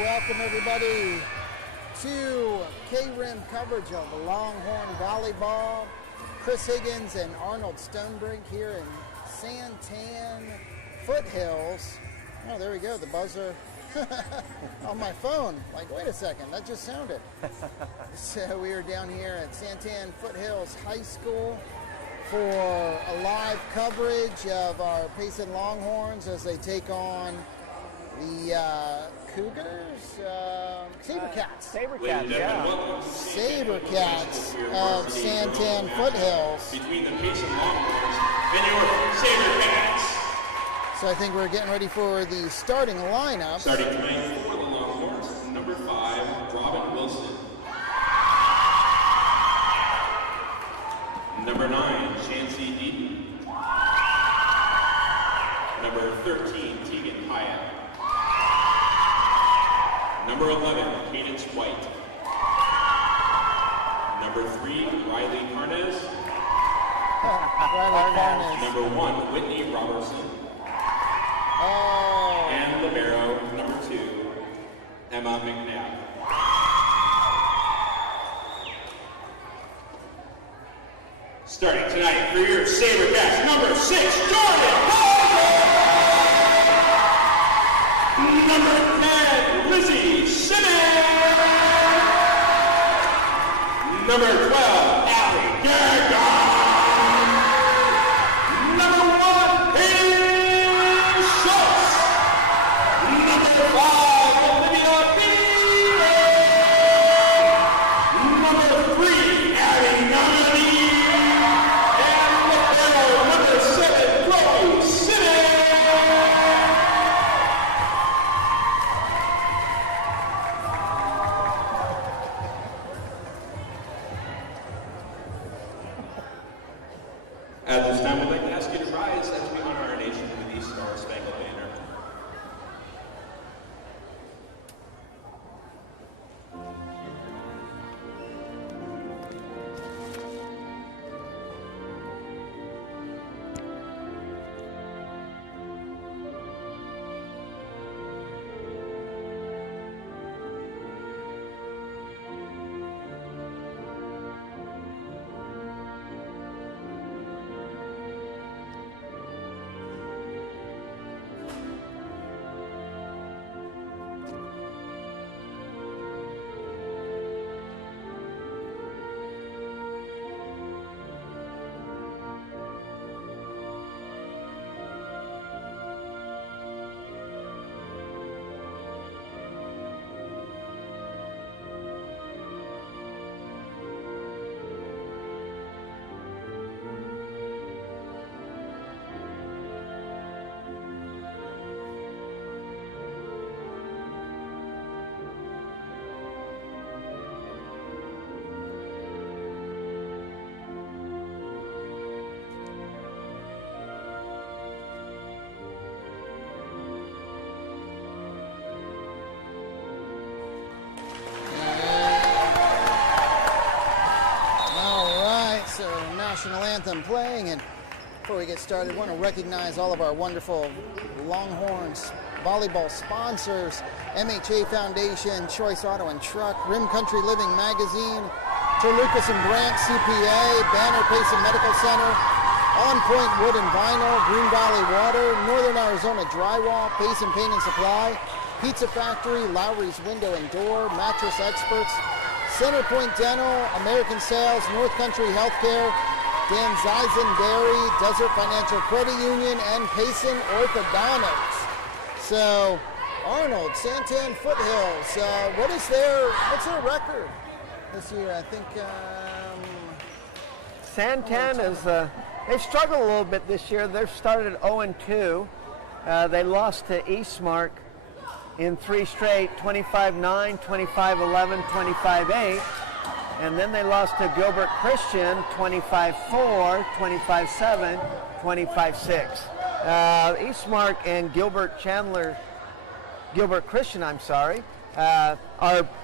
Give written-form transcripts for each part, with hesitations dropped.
welcome everybody to KRIM coverage of Longhorn Volleyball. Chris Higgins and Arnold Stonebrink here in San Tan Foothills. Oh, there we go, the buzzer on my phone. Like, wait a second, that just sounded. So we are down here at San Tan Foothills High School for a live coverage of our Payson Longhorns as they take on the Cougars, Sabercats. Sabercats, yeah. Sabercats of San Tan Foothills. Between the Payson Longhorns and your Sabercats. So I think we're getting ready for the starting lineup. Starting tonight for the Longhorns, number 5, Robin Wilson. Number 9, Chancey Deaton. Number 13, Tegan Hyatt. Number 11, Cadence White. Number 3, Riley Carnes. Number 1, Whitney Robertson. Oh. And libero, number 2, Emma McNabb. Starting tonight for your Sabercats, number 6, Jordan Holden. Number 10, Lizzie Simmons. Number 12, Allie Gergon. Number 1, Hayden Schultz. Number 5, Olivia Beaver. Number 3, Abby Nominee. Number 7, Chloe Simmons. At this time, we'd like to ask you to rise as we honor our nation with the Star Spangled Banner. National anthem playing, and before we get started, I want to recognize all of our wonderful Longhorns volleyball sponsors: MHA Foundation, Choice Auto and Truck, Rim Country Living Magazine, Terlucas and Brandt CPA, Banner Payson Medical Center, On Point Wood and Vinyl, Green Valley Water, Northern Arizona Drywall, Payson Paint and Supply, Pizza Factory, Lowry's Window and Door, Mattress Experts, Centerpoint Dental, American Sales, North Country Healthcare, Dan Zeisen Dairy, Desert Financial Credit Union, and Payson Orthodontics. So, Arnold, San Tan Foothills, what's their record this year? I think San Tan is they've struggled a little bit this year. They've started 0-2. They lost to Eastmark in 3 straight, 25-9, 25-11, 25-8. And then they lost to Gilbert Christian, 25-4, 25-7, 25-6. Eastmark and Gilbert Christian, are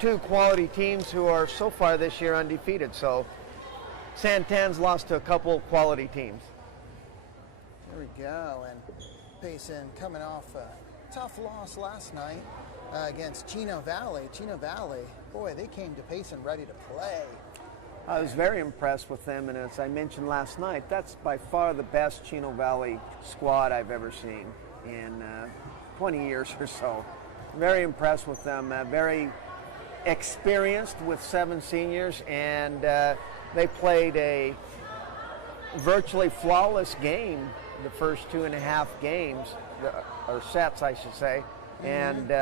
2 quality teams who are so far this year undefeated. So San Tan's lost to a couple quality teams. There we go, and Payson coming off a tough loss last night against Chino Valley. Chino Valley, boy, they came to Payson ready to play. I was very impressed with them, and as I mentioned last night, that's by far the best Chino Valley squad I've ever seen in 20 years or so. Very impressed with them, very experienced with 7 seniors, and they played a virtually flawless game the first 2.5 games, or sets I should say, and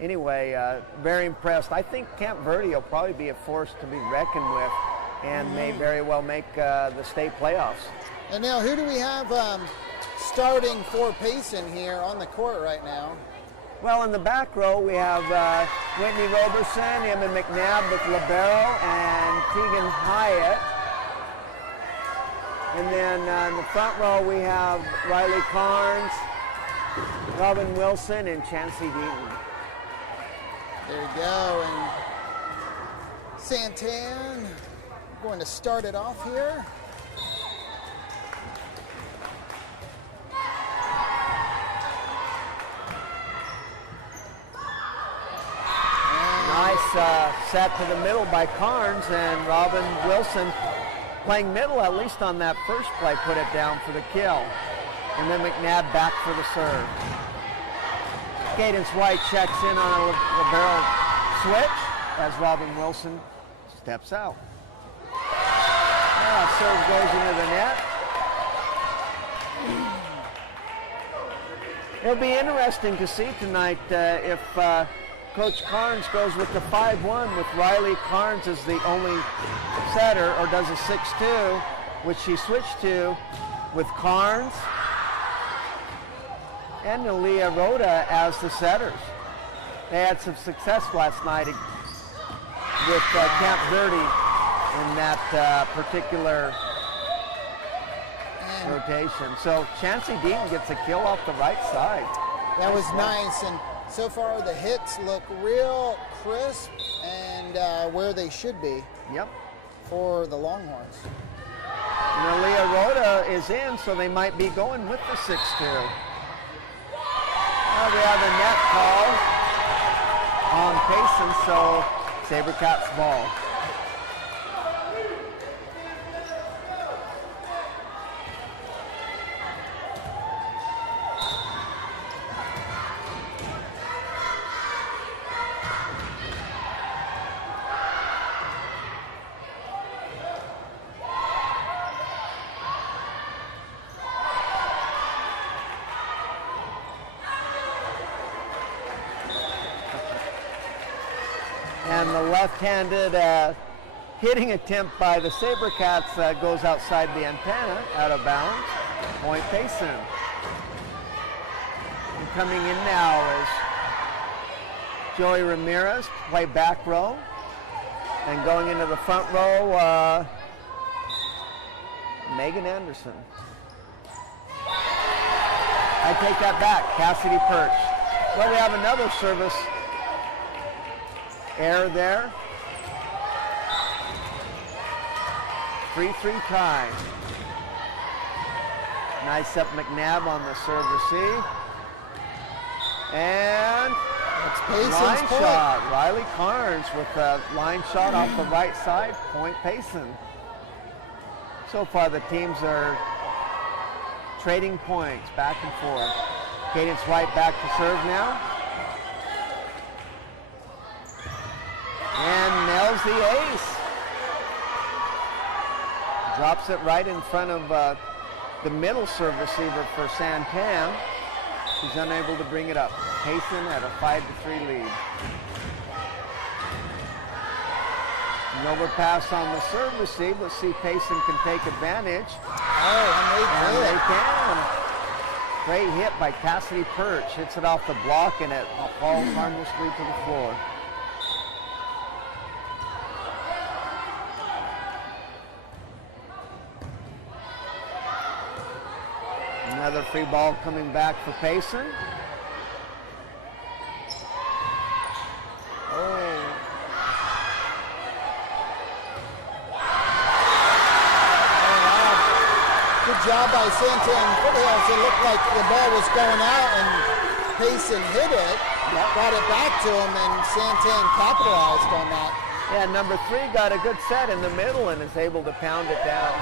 anyway, very impressed. I think Camp Verde will probably be a force to be reckoned with and may very well make the state playoffs. And now who do we have starting for Payson here on the court right now? Well, in the back row we have Whitney Roberson, Emma McNabb with libero, and Tegan Hyatt. And then in the front row we have Riley Carnes, Robin Wilson, and Chancey Deaton. There you go, and San Tan going to start it off here. Nice set to the middle by Carnes, and Robin Wilson playing middle, at least on that first play, put it down for the kill. And then McNabb back for the serve. Cadence White checks in on a libero switch as Robin Wilson steps out. Serve goes into the net. It'll be interesting to see tonight if Coach Carnes goes with the 5-1 with Riley Carnes as the only setter, or does a 6-2, which she switched to with Carnes and Nalia Rhoda as the setters. They had some success last night with Camp Verde in that particular rotation. So Chancey Deaton gets a kill off the right side. That was nice, and so far the hits look real crisp and where they should be. Yep. For the Longhorns. Nalia Rhoda is in, so they might be going with the 6-2. Well, we have a net call on Payson, so SaberCats ball. And the left-handed hitting attempt by the SaberCats goes outside the antenna, out of bounds. Point Payson. And coming in now is Joey Ramirez, play back row. And going into the front row, Megan Anderson. I take that back, Cassidy Perch. Well, we have another service error there. 3-3 tie. Nice up McNabb on the serve receive. And it's Payson's line point. shot. Riley Carnes with a line shot off the right side. Point Payson. So far the teams are trading points back and forth. Cadence White back to serve now. And nails the ace. Drops it right in front of the middle serve receiver for San Tan. He's unable to bring it up. Payson at a 5-3 lead. An overpass on the serve receive. Let's see if Payson can take advantage. Oh, and they can. Great hit by Cassidy Perch. Hits it off the block and it falls harmlessly to the floor. Another free ball coming back for Payson. Good job by San Tan Foothills. It looked like the ball was going out, and Payson hit it, got it back to him, and San Tan capitalized on that. Yeah, number 3 got a good set in the middle and is able to pound it down.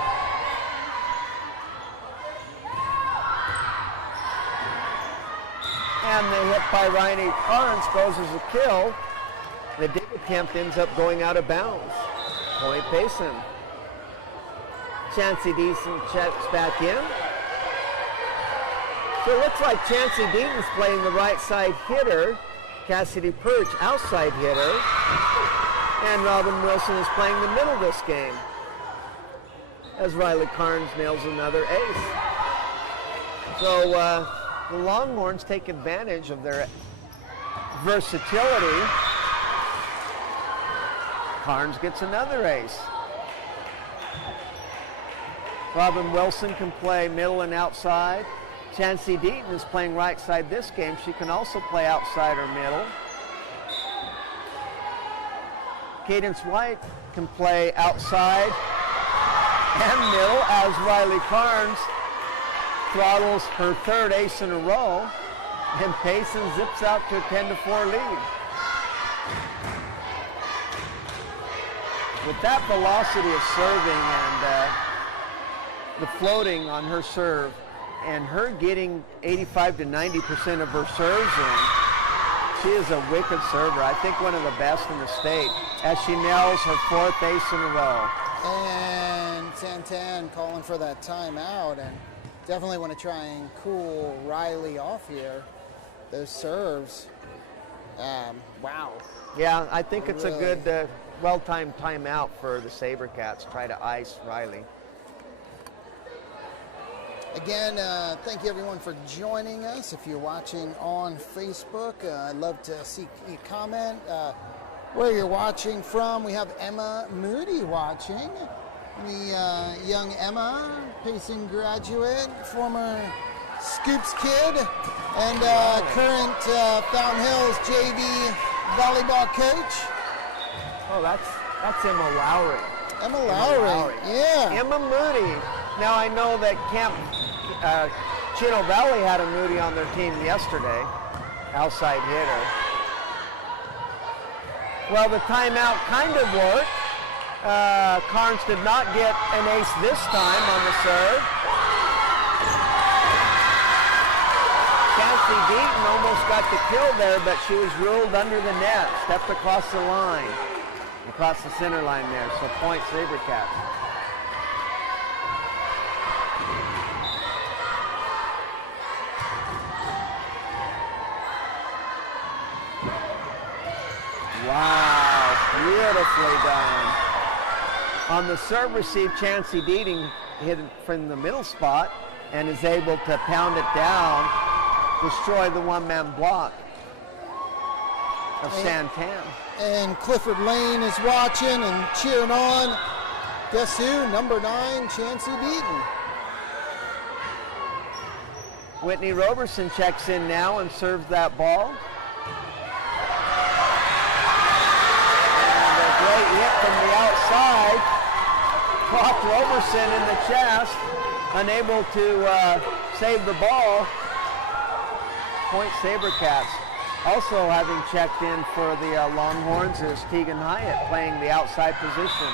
And the hit by Riley Carnes goes as a kill. The dig attempt ends up going out of bounds. Point Payson. Chancey Deaton checks back in. So it looks like Chancey Deaton's playing the right side hitter. Cassidy Perch outside hitter. And Robin Wilson is playing the middle this game, as Riley Carnes nails another ace. So the Longhorns take advantage of their versatility. Carnes gets another ace. Robin Wilson can play middle and outside. Chancey Deaton is playing right side this game. She can also play outside or middle. Cadence White can play outside and middle as Riley Carnes throttles her 3rd ace in a row, and Payson zips out to a 10-4 lead. With that velocity of serving and the floating on her serve, and her getting 85 to 90% of her serves in, she is a wicked server. I think one of the best in the state, as she nails her 4th ace in a row. And San Tan calling for that timeout, and definitely want to try and cool Riley off here. Those serves, wow. Yeah, I think it's really a good, well-timed timeout for the SaberCats. Try to ice Riley. Again, thank you everyone for joining us. If you're watching on Facebook, I'd love to see you comment where you're watching from. We have Emma Moody watching. The young Emma, Payson graduate, former Scoops kid, and current Fountain Hills JV volleyball coach. Oh, that's Emma Lowry. Emma Lowry, yeah. Emma Moody. Now I know that Chino Valley had a Moody on their team yesterday, outside hitter. Well, the timeout kind of worked. Carnes did not get an ace this time on the serve. Chancey Deaton almost got the kill there, but she was ruled under the net, stepped across the line, across the center line there, so point SaberCats. Wow, beautifully done. On the serve receive, Chancey Deaton hit it from the middle spot and is able to pound it down, destroy the one-man block of San Tan. And Clifford Lane is watching and cheering on. Guess who? Number 9, Chancey Deaton. Whitney Roberson checks in now and serves that ball. Great hit from the outside. Clocked Roberson in the chest. Unable to save the ball. Point SaberCats. Also having checked in for the Longhorns is Tegan Hyatt playing the outside position.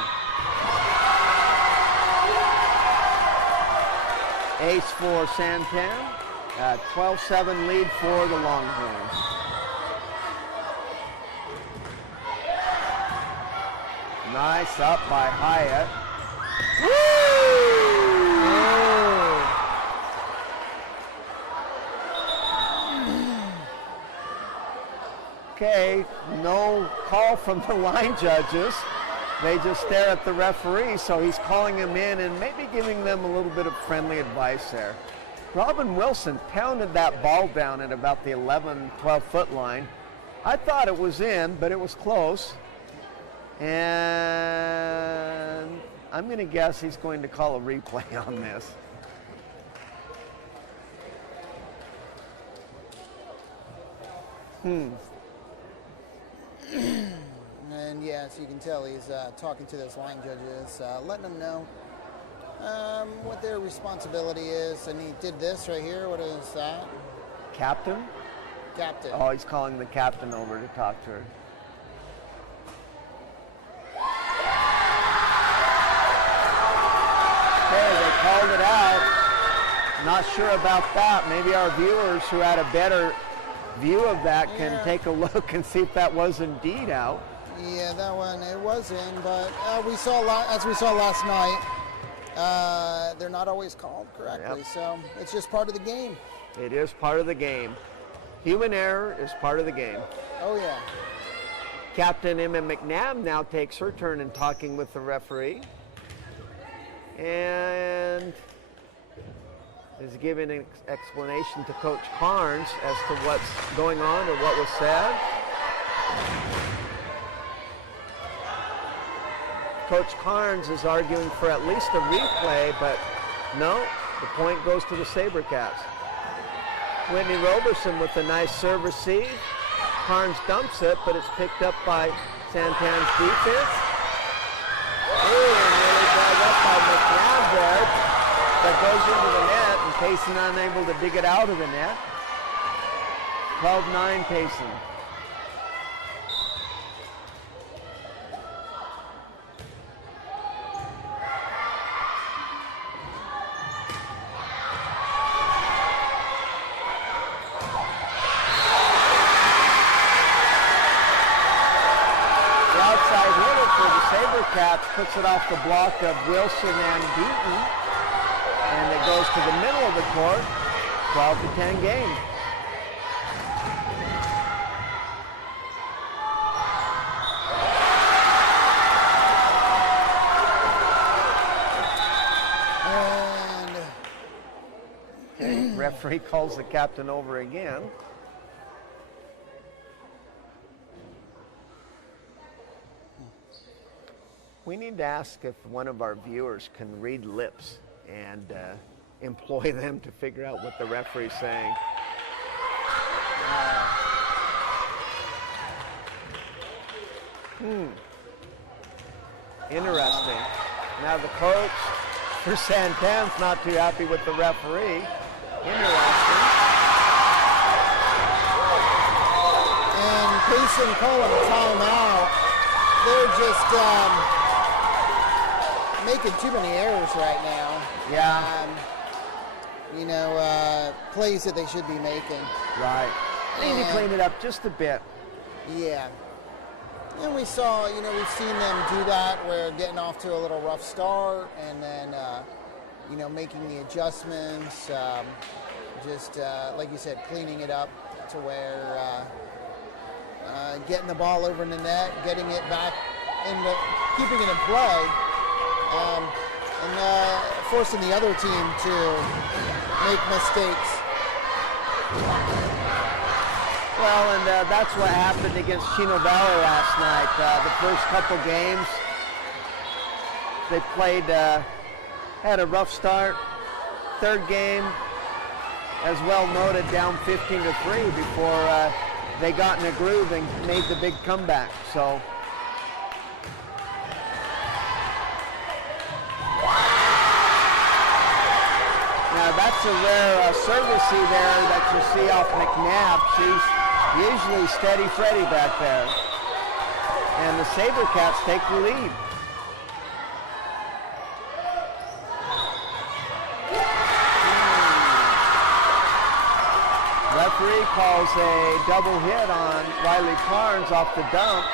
Ace for San Tan. 12-7 lead for the Longhorns. Nice up by Hyatt. Okay, no call from the line judges. They just stare at the referee, so he's calling them in and maybe giving them a little bit of friendly advice there. Robin Wilson pounded that ball down at about the 11, 12-foot line. I thought it was in, but it was close. And I'm going to guess he's going to call a replay on this. And yeah, as you can tell, he's talking to those line judges, letting them know what their responsibility is. And he did this right here. What is that? Captain? Captain. Oh, he's calling the captain over to talk to her. Okay, they called it out. Not sure about that. Maybe our viewers who had a better view of that can take a look and see if that was indeed out. Yeah, that one, it was in, but we saw as we saw last night, they're not always called correctly, Yep. so it's just part of the game. It is part of the game. Human error is part of the game. Oh, yeah. Captain Emma McNabb now takes her turn in talking with the referee and is giving an explanation to Coach Carnes as to what's going on or what was said. Coach Carnes is arguing for at least a replay, but no, the point goes to the SaberCats. Whitney Roberson with a nice serve receive. Carnes dumps it, but it's picked up by San Tan's defense. Ooh, nearly dug up by McNabb there. That goes into the net, and Payson unable to dig it out of the net. 12-9 Payson. SaberCats puts it off the block of Wilson and Beaton, and it goes to the middle of the court. 12-10 game. And referee calls the captain over again. We need to ask if one of our viewers can read lips and employ them to figure out what the referee's saying. Interesting. Now the coach for San Tan's not too happy with the referee. Interesting. And Payson calling a timeout. They're just making too many errors right now. Yeah. Plays that they should be making. Right. They need to clean it up just a bit. Yeah. And we saw, we've seen them do that where getting off to a little rough start and then, making the adjustments, like you said, cleaning it up to where getting the ball over in the net, getting it back, keeping it in play, and forcing the other team to make mistakes. Well, and that's what happened against Chino Valley last night. The first couple games, they played, had a rough start. Third game, as well noted, down 15-3 before they got in a groove and made the big comeback. So. Now that's a rare service there that you see off McNabb. She's usually steady Freddy back there. And the SaberCats take the lead. Referee calls a double hit on Riley Carnes off the dump.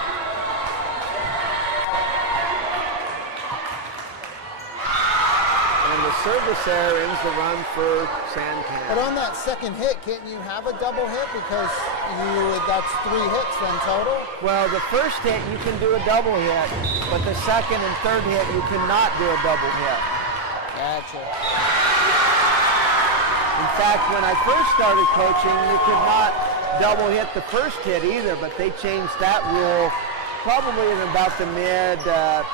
And the service error ends the run for San Tan. But on that second hit, can't you have a double hit because that's 3 hits then total? Well, the first hit you can do a double hit, but the second and third hit you cannot do a double hit. Gotcha. In fact, when I first started coaching, you could not double hit the first hit either, but they changed that rule probably in about the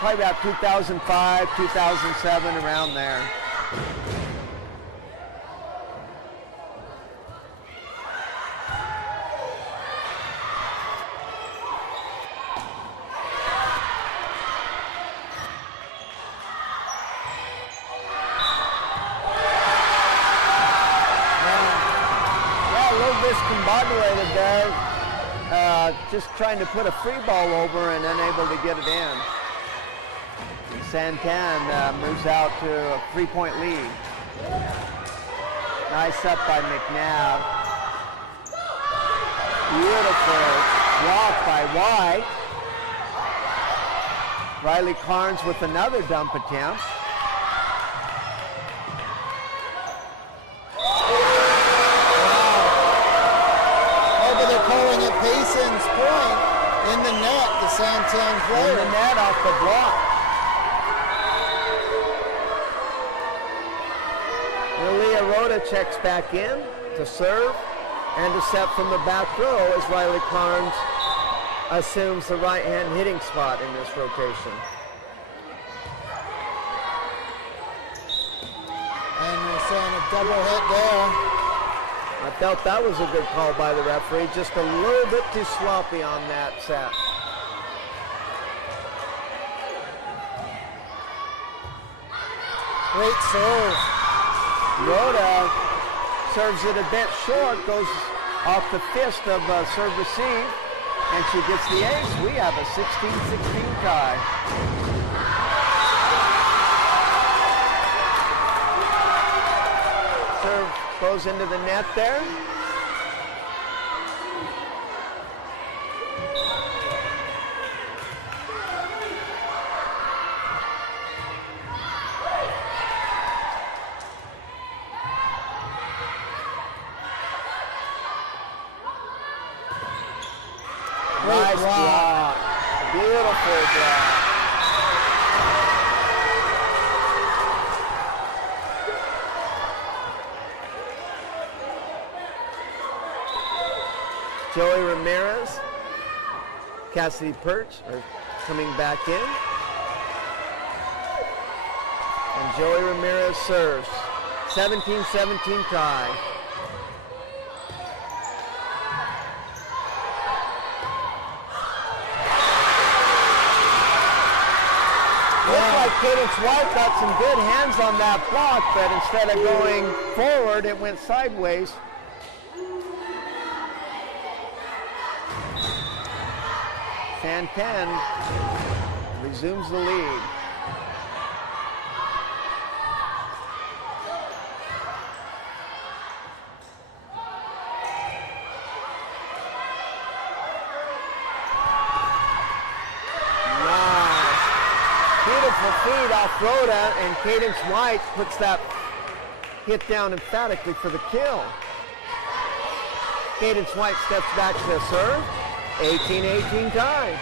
probably about 2005, 2007, around there. discombobulated there, just trying to put a free ball over and unable to get it in. San Tan moves out to a 3-point lead. Nice up by McNabb. Beautiful block by White. Riley Carnes with another dump attempt. Oh, but they're calling it Payson's point in the net, the San Tan player. In the net off the block. Lilia Rhoda checks back in to serve and to set from the back row as Riley Carnes assumes the right-hand hitting spot in this rotation. And we're saying a double hit there. I felt that was a good call by the referee, just a little bit too sloppy on that set. Great serve. Rhoda serves it a bit short, goes off the fist of serve receive, and she gets the ace. We have a 16-16 tie. Serve goes into the net there. Nice block. Beautiful block. Joey Ramirez, Cassidy Perch are coming back in. And Joey Ramirez serves. 17-17 tie. Looks like Cadence White got some good hands on that block, but instead of going forward, it went sideways. San Tan resumes the lead. Beautiful feed off Rhoda, and Cadence White puts that hit down emphatically for the kill. Cadence White steps back to serve. 18-18 tie.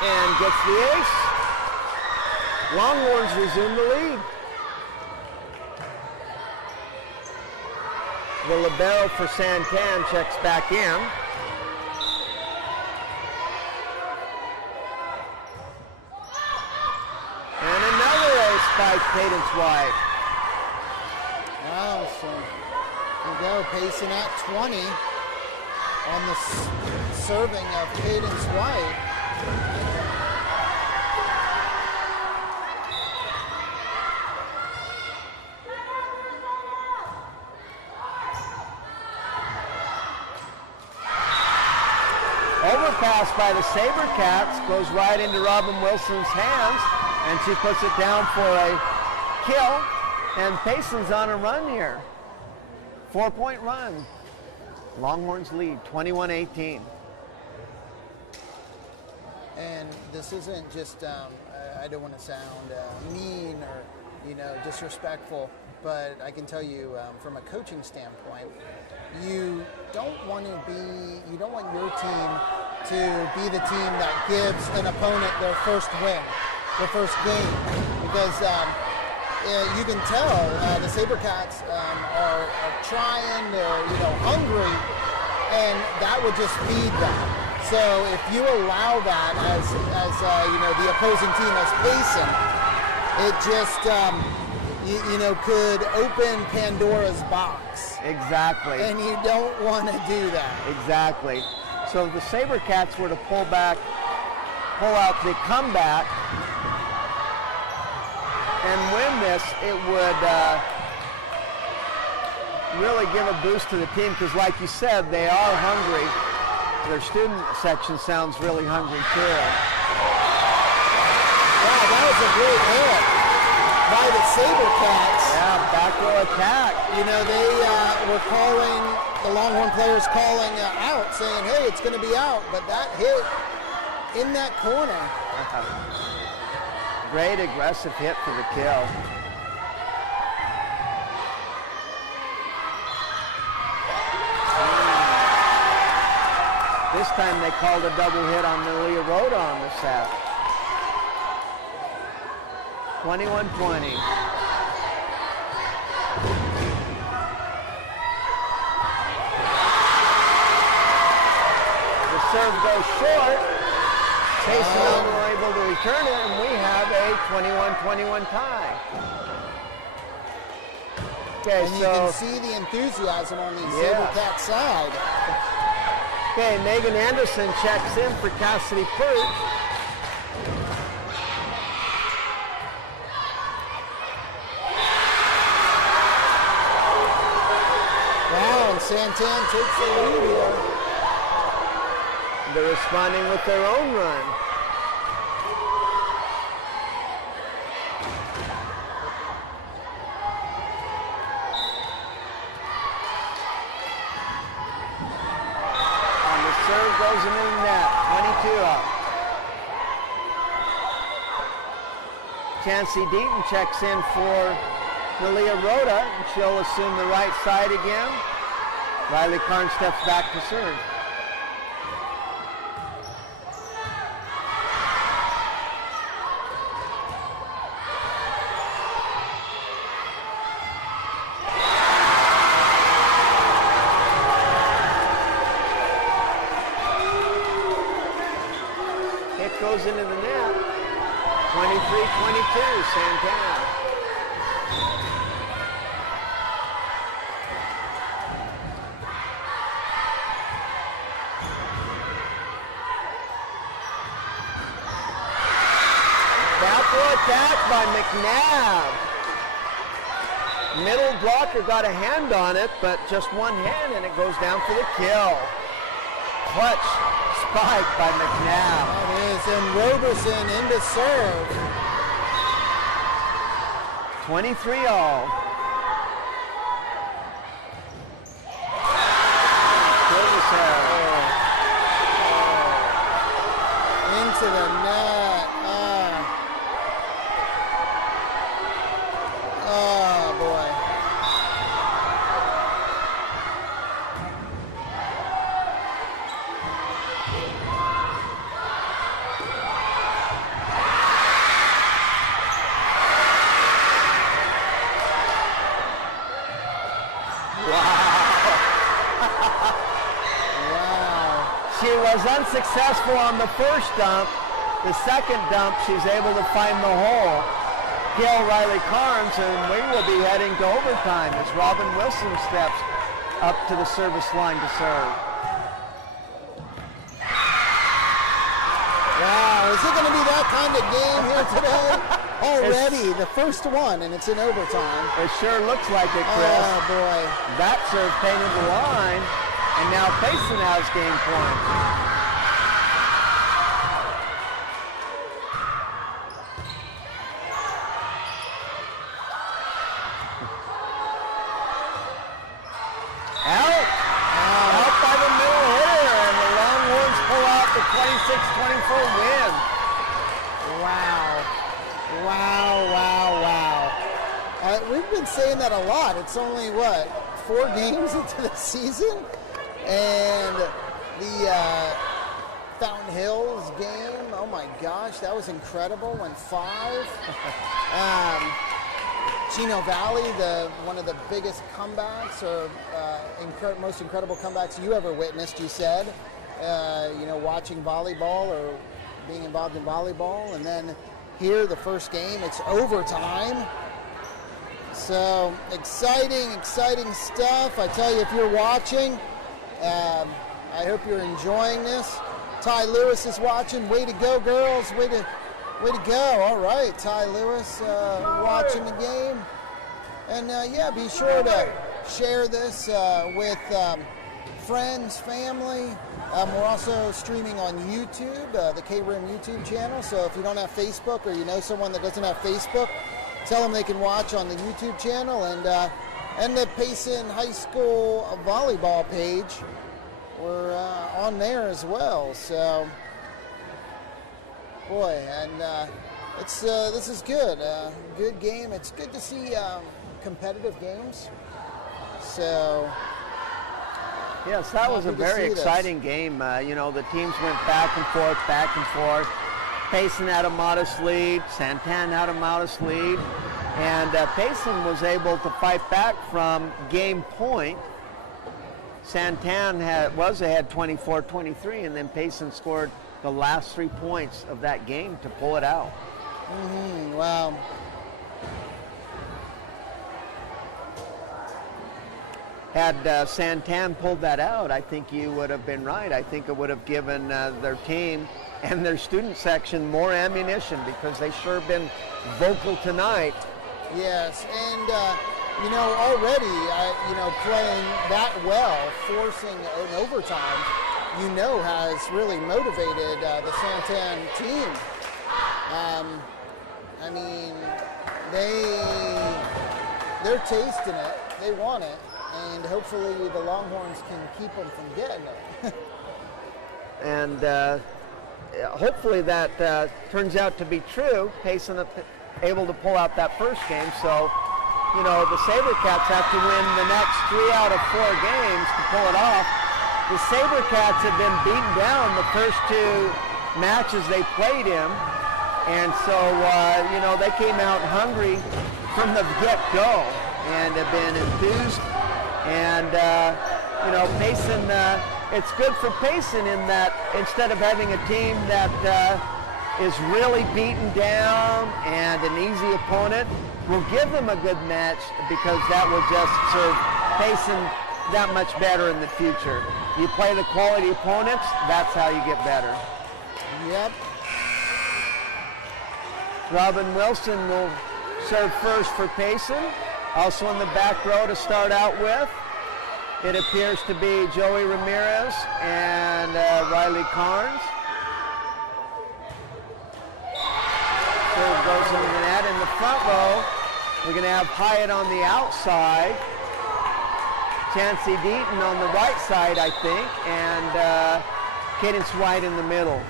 And gets the ace. Longhorns resume the lead. The libero for San Tan checks back in. And another ace by Cadence White. Wow, so we go Payson at 20 on the serving of Cadence White. Overpass by the SaberCats goes right into Robin Wilson's hands, and she puts it down for a kill, and Payson's on a run here. 4-point run. Longhorns lead, 21-18. And this isn't just, I don't want to sound mean or, disrespectful, but I can tell you from a coaching standpoint, you don't want your team to be the team that gives an opponent their first win, their first game, because you can tell the SaberCats are trying, they're hungry, and that would just feed that. So if you allow that as the opposing team as Payson, it just could open Pandora's box. Exactly. And you don't want to do that. Exactly. So if the SaberCats were to pull out the comeback, and win this, it would really give a boost to the team because, like you said, they are hungry. Their student section sounds really hungry too. Wow, that was a great hit by the SaberCats. Yeah, back row attack. You know, they were calling, the Longhorn players calling out, saying, hey, it's going to be out. But that hit in that corner. Great aggressive hit for the kill. This time they called a double hit on Malia Rhoda on the set. 21-20. The serve goes short. Payson Longhorn able to return it, and we have a 21-21 tie. Okay, And you can see the enthusiasm on the SaberCat side. Okay, Megan Anderson checks in for Cassidy Perch. Wow, and San Tan takes the lead here. They're responding with their own run. And the serve goes into the net, 22 up. Chancey Deaton checks in for Malia Rhoda, and she'll assume the right side again. Riley Karn steps back to serve. It goes into the net. 23-22, San Tan. Attack by McNabb. Middle blocker got a hand on it, but just one hand, and it goes down for the kill. Clutch spike by McNabb. That is, and Roberson into serve. 23-all. Into the net. Oh, boy. She was unsuccessful on the first dump. The second dump, she's able to find the hole. Kill Riley Carnes, and we will be heading to overtime as Robin Wilson steps up to the service line to serve. Wow, is it going to be that kind of game here today? Already, the first one, and it's in overtime. It sure looks like it, Chris. Oh, boy. That serve painted the line, and now Payson has game point. Out by the middle hitter, and the Longhorns pull out the 26-24 win. Wow. We've been saying that a lot. It's only, 4 games into the season? And the Fountain Hills game, oh my gosh, that was incredible. Went 5. Chino Valley, one of the biggest comebacks or most incredible comebacks you ever witnessed, you said. Watching volleyball or being involved in volleyball. And then here, the first game, it's overtime. So exciting stuff. I tell you, if you're watching, I hope you're enjoying this. Ty Lewis is watching. Way to go, girls. Way to Way to go. All right, Ty Lewis watching the game. And yeah, be sure to share this with friends, family. We're also streaming on YouTube, the KRIM YouTube channel. So if you don't have Facebook or you know someone that doesn't have Facebook, tell them they can watch on the YouTube channel and the Payson High School volleyball page. We're on there as well. So, boy, and this is good. Good game. It's good to see competitive games. So. Yes, that was a very exciting game. You know, the teams went back and forth, back and forth. Payson had a modest lead. San Tan had a modest lead. And Payson was able to fight back from game point. San Tan was ahead 24-23, and then Payson scored the last 3 points of that game to pull it out. Wow. Had San Tan pulled that out, I think you would have been right. I think it would have given their team and their student section more ammunition, because they sure have been vocal tonight. Yes, and you know, already, you know, playing that well, forcing an overtime, you know, has really motivated the San Tan team. I mean, they're tasting it, they want it. And hopefully the Longhorns can keep them from getting it. And hopefully that turns out to be true. Payson able to pull out that first game. So, you know, the SaberCats have to win the next 3 out of 4 games to pull it off. The SaberCats have been beaten down the first 2 matches they played in. And so, you know, they came out hungry from the get-go and have been enthused. And, you know, Payson, it's good for Payson in that instead of having a team that is really beaten down and an easy opponent, we'll give them a good match, because that will just serve Payson that much better in the future. You play the quality opponents, that's how you get better. Yep. Robin Wilson will serve first for Payson. Also in the back row to start out with, it appears to be Joey Ramirez and Riley Carnes. Serve goes into the net. In the front row, we're going to have Hyatt on the outside, Chancey Deaton on the right side, I think, and Cadence White in the middle.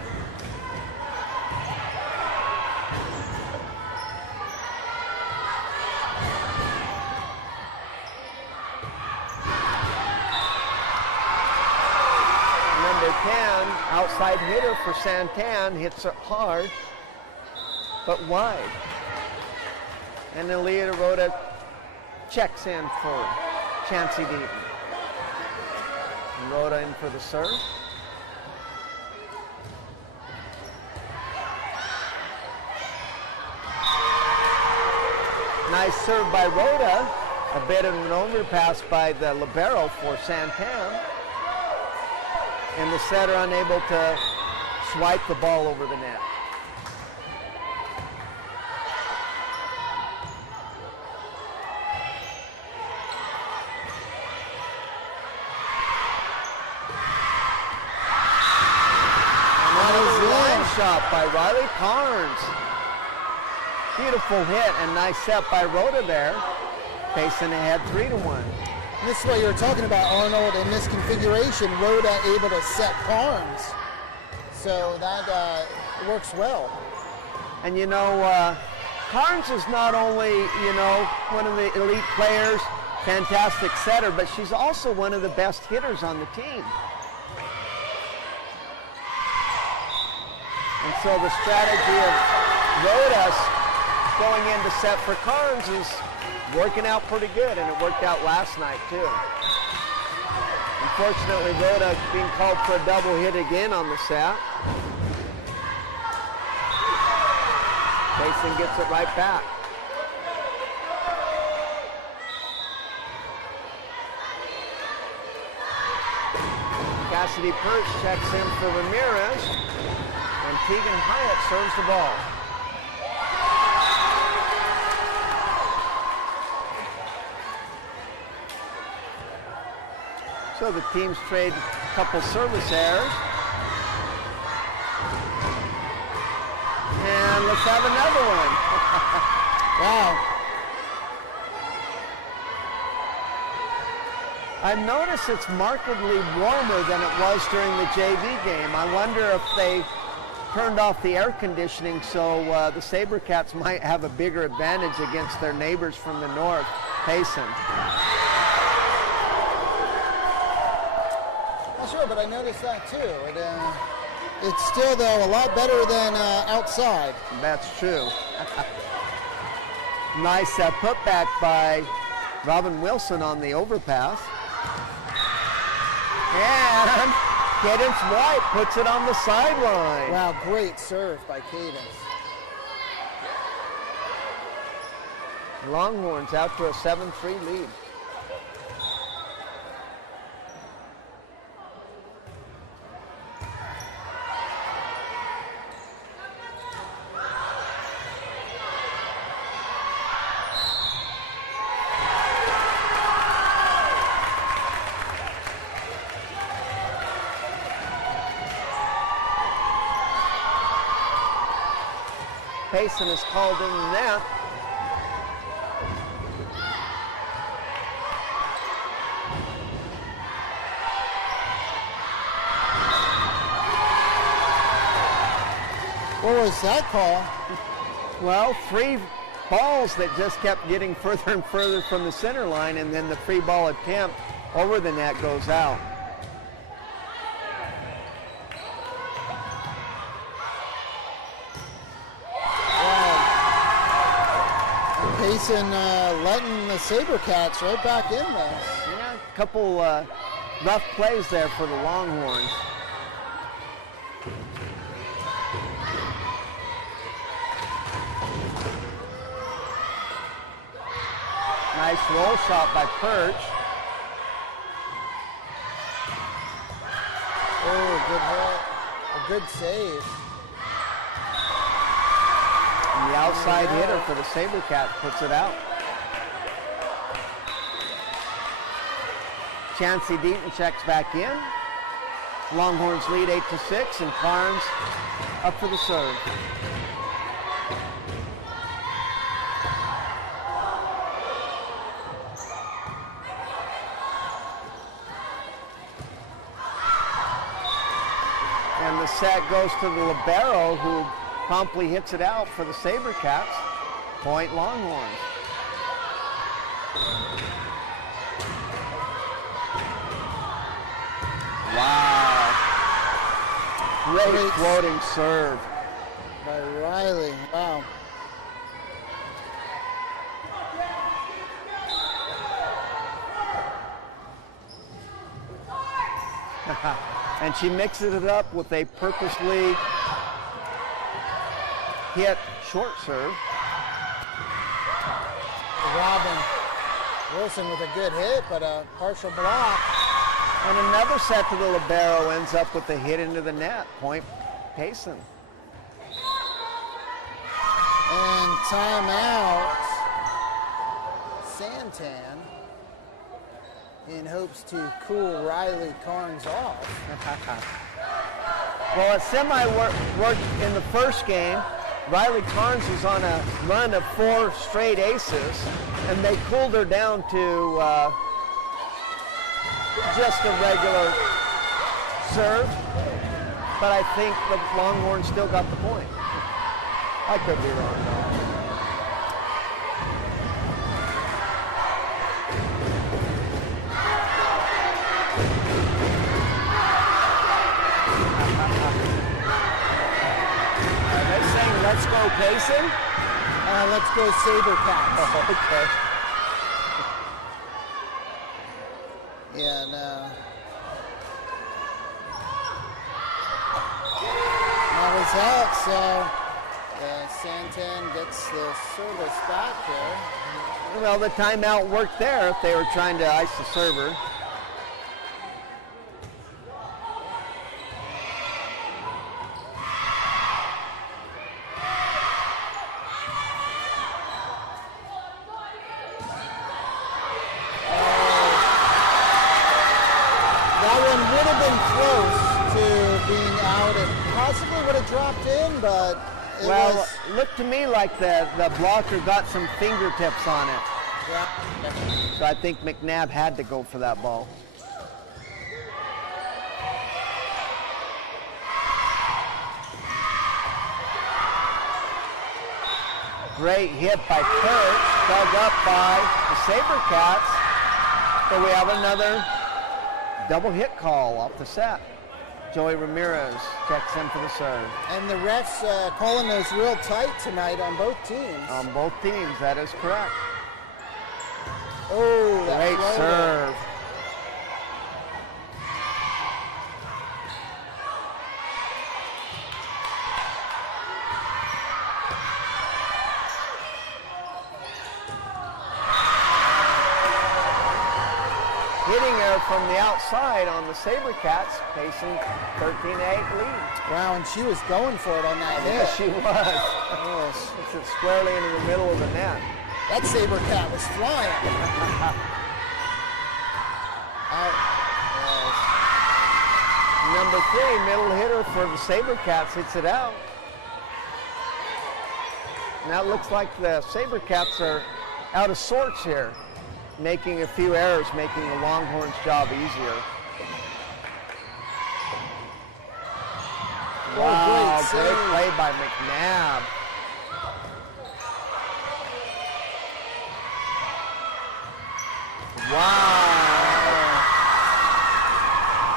Outside hitter for San Tan, hits it hard, but wide. And then Leah Rhoda checks in for Chancey Deaton. And Rhoda in for the serve. Nice serve by Rhoda. A bit of an overpass by the libero for San Tan. And the setter unable to swipe the ball over the net. Another line shot by Riley Carnes. Beautiful hit and nice set by Rhoda there. Payson ahead 3-1. This is what you were talking about, Arnold, in this configuration, Rhoda able to set Carnes. So that works well. And you know, Carnes is not only, you know, one of the elite players, fantastic setter, but she's also one of the best hitters on the team. And so the strategy of Rhoda going in to set for Carnes is working out pretty good, and it worked out last night too. Unfortunately, Rhoda being called for a double hit again on the set. Payson gets it right back. Cassidy Perch checks in for Ramirez, and Tegan Hyatt serves the ball. So the teams trade a couple service errors. And let's have another one. Wow. I've noticed it's markedly warmer than it was during the JV game. I wonder if they turned off the air conditioning so the SaberCats might have a bigger advantage against their neighbors from the north, Payson. Well, sure, but I noticed that too. It's still, though, a lot better than outside. That's true. Nice putback by Robin Wilson on the overpass. And Cadence White puts it on the sideline. Wow, great serve by Cadence. Longhorns out to a 7-3 lead. Payson is called in net. What was that call? Well, 3 balls that just kept getting further and further from the center line, and then the free ball attempt over the net goes out. Payson letting the SaberCats right back in there. Yeah, a couple rough plays there for the Longhorns. Nice roll shot by Perch. Oh, good hit. A good save. And the outside hitter for the SaberCats puts it out. Chancey Deaton checks back in. Longhorns lead 8-6, and Carnes up for the serve. And the set goes to the libero, who promptly hits it out for the SaberCats. Point Longhorns. Wow. Great floating serve by Riley. Wow. And she mixes it up with a purposely hit short serve. Robin Wilson with a good hit, but a partial block. And another set to the libero ends up with a hit into the net. Point Payson. And timeout. San Tan in hopes to cool Riley Carnes off. Well, a semi worked in the first game. Riley Carnes was on a run of 4 straight aces, and they cooled her down to just a regular serve. But I think the Longhorns still got the point. I could be wrong, though. Let's go Payson. Let's go SaberCats. Oh, okay. Yeah, no. That was out, so San Tan gets the service back there. Well, the timeout worked there if they were trying to ice the server. possibly would have dropped in, but it Well, was. looked to me like the blocker got some fingertips on it. Yeah. So I think McNabb had to go for that ball. Great hit by Perch, dug up by the SaberCats. But we have another double hit call off the set. Joey Ramirez checks in for the serve. And the refs calling those real tight tonight on both teams. On both teams, that is correct. Oh, that Great floater. serve. Hitting her from the outside on the SaberCats, Payson 13-8 lead. Wow, and she was going for it on that hit. Yes, she was. Yes. It's it squarely into the middle of the net. That SaberCat was flying. Number 3, middle hitter for the SaberCats, hits it out. Now it looks like the SaberCats are out of sorts here, making a few errors, making the Longhorns' job easier. Wow, great play by McNabb. Wow.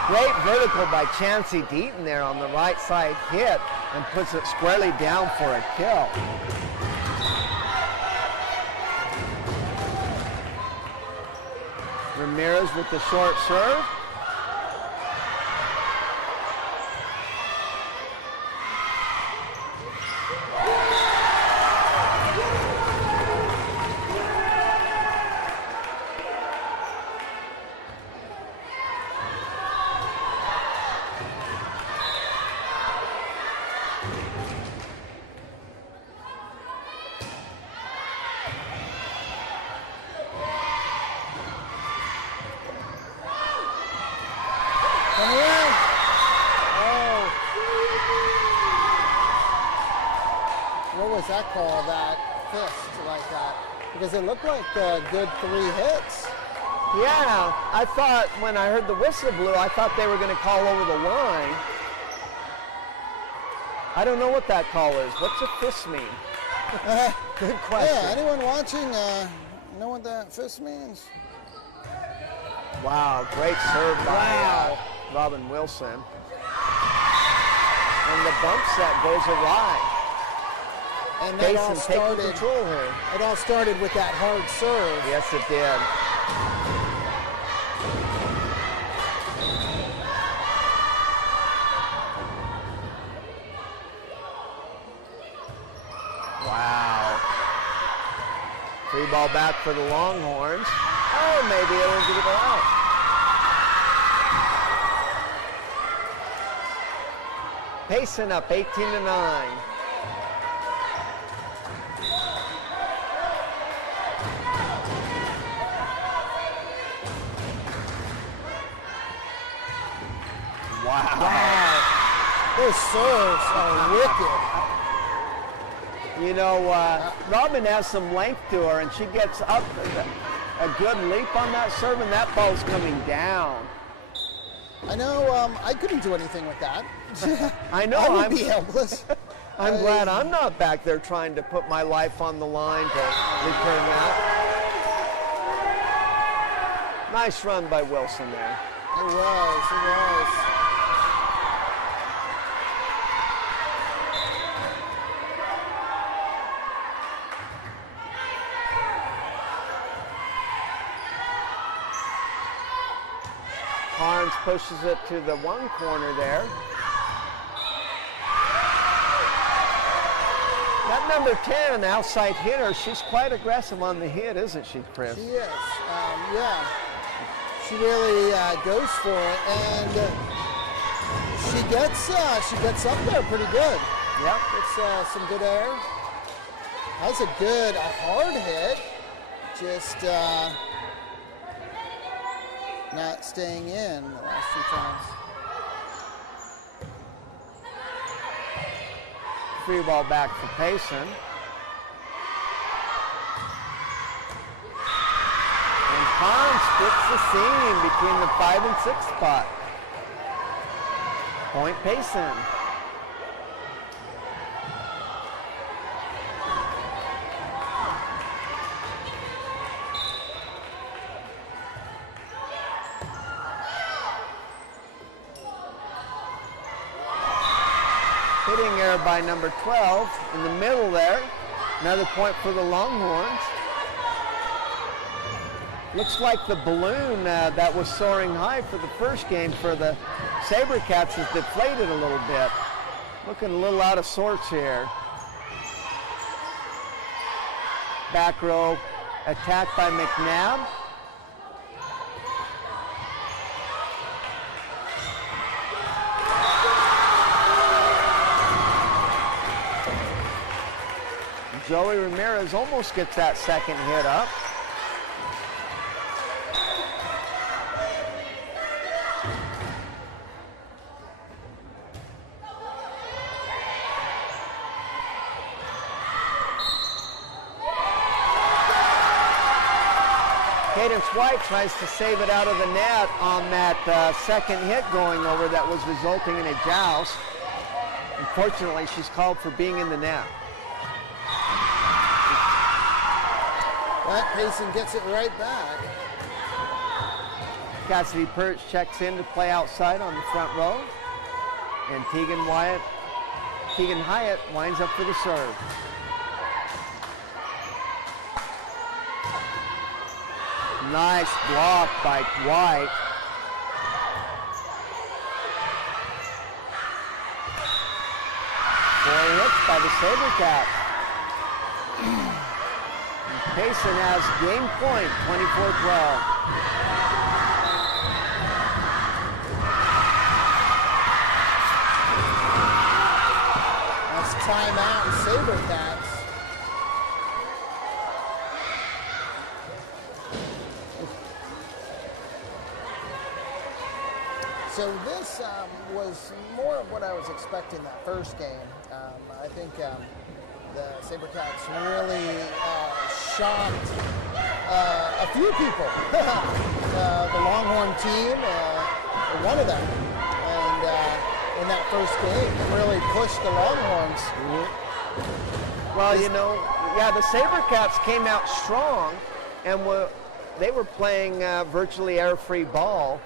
Great vertical by Chancey Deaton there on the right side hit and puts it squarely down for a kill. Ramirez with the short serve. That call, that fist like that, because it looked like a good 3 hits. Yeah, I thought when I heard the whistle blew, I thought they were going to call over the line. I don't know what that call is. What's a fist mean? Good question. Yeah, anyone watching know what that fist means? Wow, great serve by Robin Wilson. And the bump set goes awry. And that all Payson taking started. control here. It all started with that hard serve. Yes, it did. Wow. Free ball back for the Longhorns. Oh, maybe it'll get it out. Payson up 18-9. Wow. Those serves are wicked. You know, Robin has some length to her, and she gets up a good leap on that serve, and that ball's coming down. I know I couldn't do anything with that. I know. I would be helpless. I'm glad I'm not back there trying to put my life on the line to return that. Nice run by Wilson there. It was. Barnes pushes it to the one corner there. That number 10, outside hitter, she's quite aggressive on the hit, isn't she, Chris? She is. Yeah. She really goes for it, and she gets up there pretty good. Yep. It's some good air. That's a hard hit. Just not staying in the last few times. free ball back for Payson. And Pond splits the seam between the 5 and 6 spot. Point Payson. Hitting error by number 12 in the middle there. Another point for the Longhorns. Looks like the balloon that was soaring high for the first game for the SaberCats has deflated a little bit. Looking a little out of sorts here. Back row attack by McNabb. Joey Ramirez almost gets that second hit up. Cadence White tries to save it out of the net on that second hit going over that was resulting in a joust. Unfortunately, she's called for being in the net. But Payson gets it right back. Cassidy Perch checks in to play outside on the front row. And Tegan Hyatt winds up for the serve. Nice block by White. Four hits by the SaberCats. Payson has game point, 24-12. That's timeout and SaberCats. So this was more of what I was expecting that first game. I think the SaberCats really shocked a few people. The Longhorn team, one of them, and in that first game really pushed the Longhorns. Mm-hmm. Well, you know, yeah, the SaberCats came out strong, and they were playing virtually error-free ball.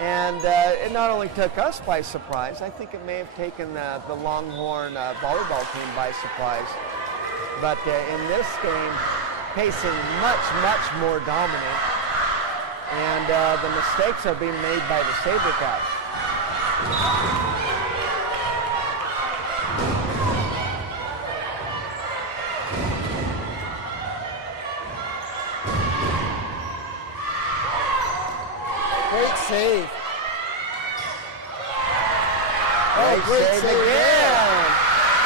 And it not only took us by surprise, I think it may have taken the Longhorn volleyball team by surprise. But in this game, Payson much more dominant. And the mistakes are being made by the SaberCats. Great save. Great save again.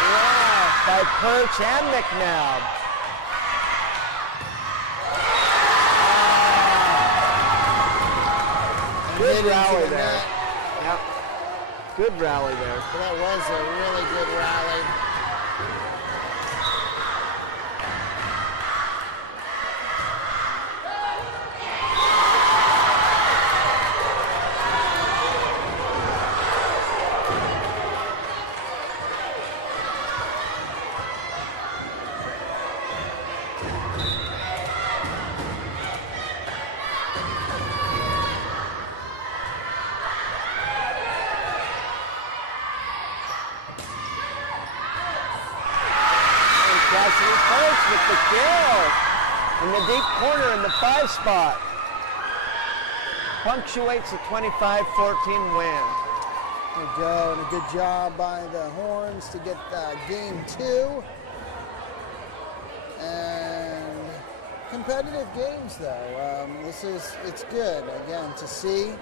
Yeah, by Perch and McNabb. Good rally there. Yep. Good rally there. So that was a really good rally. With the kill in the deep corner in the 5 spot. Punctuates a 25-14 win. There you go, and a good job by the Horns to get game 2. And competitive games though. It's good again to see,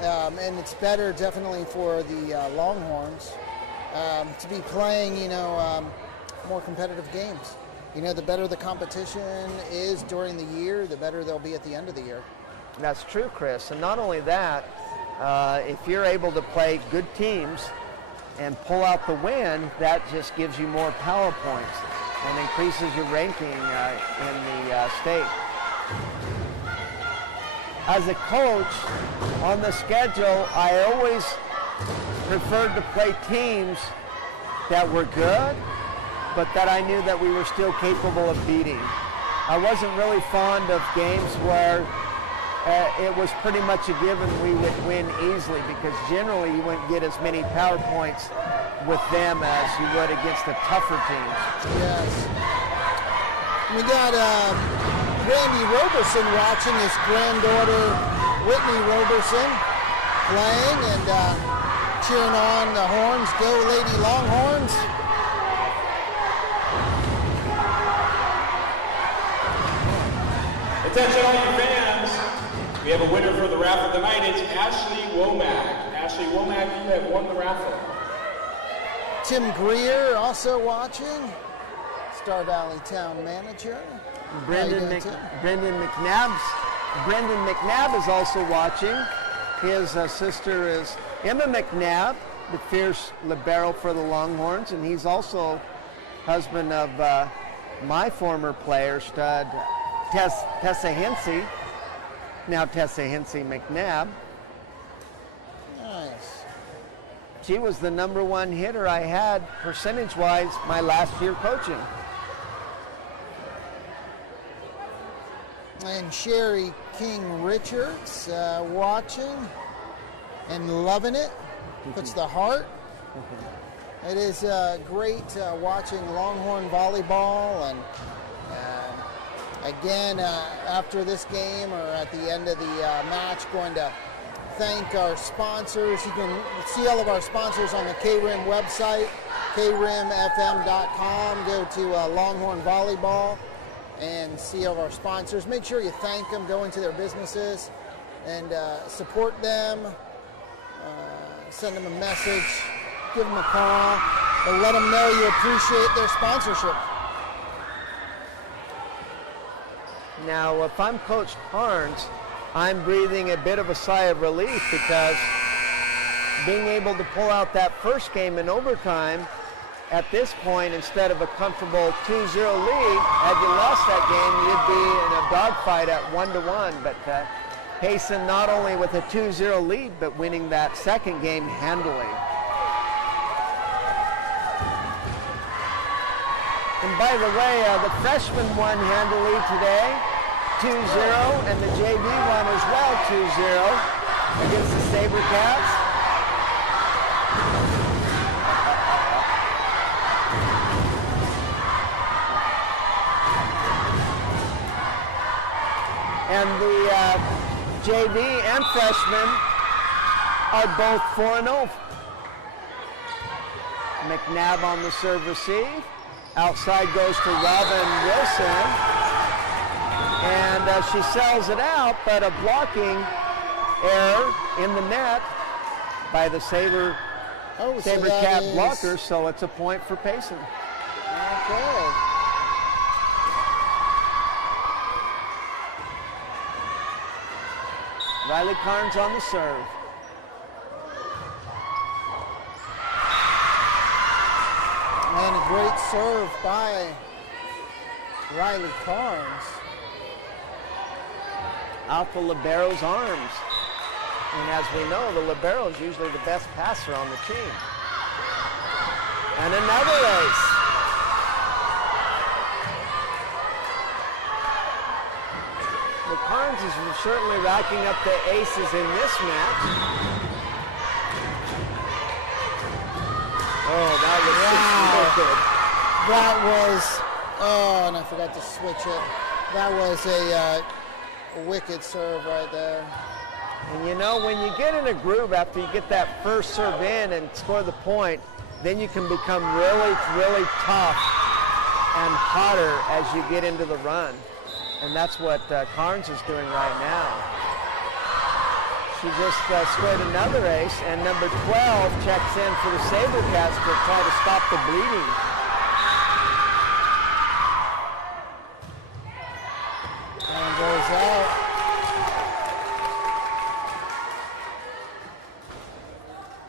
and it's better definitely for the Longhorns to be playing, more competitive games. The better the competition is during the year, the better they'll be at the end of the year. That's true, Chris. And not only that, if you're able to play good teams and pull out the win, that just gives you more power points and increases your ranking in the state. As a coach, on the schedule, I always preferred to play teams that were good, but that I knew that we were still capable of beating. I wasn't really fond of games where it was pretty much a given we would win easily, because generally you wouldn't get as many power points with them as you would against the tougher teams. Yes. We got Randy Roberson watching, his granddaughter Whitney Roberson playing and cheering on the horns. Go Lady Longhorns. Attention all you fans. We have a winner for the raffle tonight. It's Ashley Womack. Ashley Womack, you have won the raffle. Tim Greer also watching. Star Valley Town Manager. Brendan McNabb is also watching. His sister is Emma McNabb, the fierce libero for the Longhorns, and he's husband of my former player, stud Tessa Hensey, now Tessa Hensey McNabb. Nice. She was the #1 hitter I had percentage-wise my last year coaching. And Sherry King Richards watching and loving it. Puts the heart. It is great watching Longhorn volleyball, and again, after this game or at the end of the match, going to thank our sponsors. You can see all of our sponsors on the KRIM website, KRIMFM.com. Go to Longhorn Volleyball and see all of our sponsors. Make sure you thank them, go into their businesses and support them. Send them a message, give them a call, and let them know you appreciate their sponsorship. Now, if I'm Coach Carnes, I'm breathing a bit of a sigh of relief, because being able to pull out that first game in overtime at this point, instead of a comfortable 2-0 lead, had you lost that game, you'd be in a dogfight at 1-1. But Payson not only with a 2-0 lead, but winning that second game handily. And by the way, the freshman won handily today, 2-0, and the JV won as well, 2-0 against the SaberCats. And the JV and freshmen are both 4-0. McNabb on the serve receive. Outside goes to Robin Wilson. And she sells it out, but a blocking error in the net by the SaberCat blocker, so it's a point for Payson. Okay. Riley Carnes on the serve. And a great serve by Riley Carnes. Out the libero's arms. And as we know, the libero is usually the best passer on the team. And another ace. The Carnes is certainly racking up the aces in this match. Oh, that was oh, and I forgot to switch it. That was a wicked serve right there. And you know, when you get in a groove after you get that first serve in and score the point, then you can become really, really tough and hotter as you get into the run. And that's what Carnes is doing right now. She just scored another ace, and number 12 checks in for the SaberCats to try to stop the bleeding. And goes out.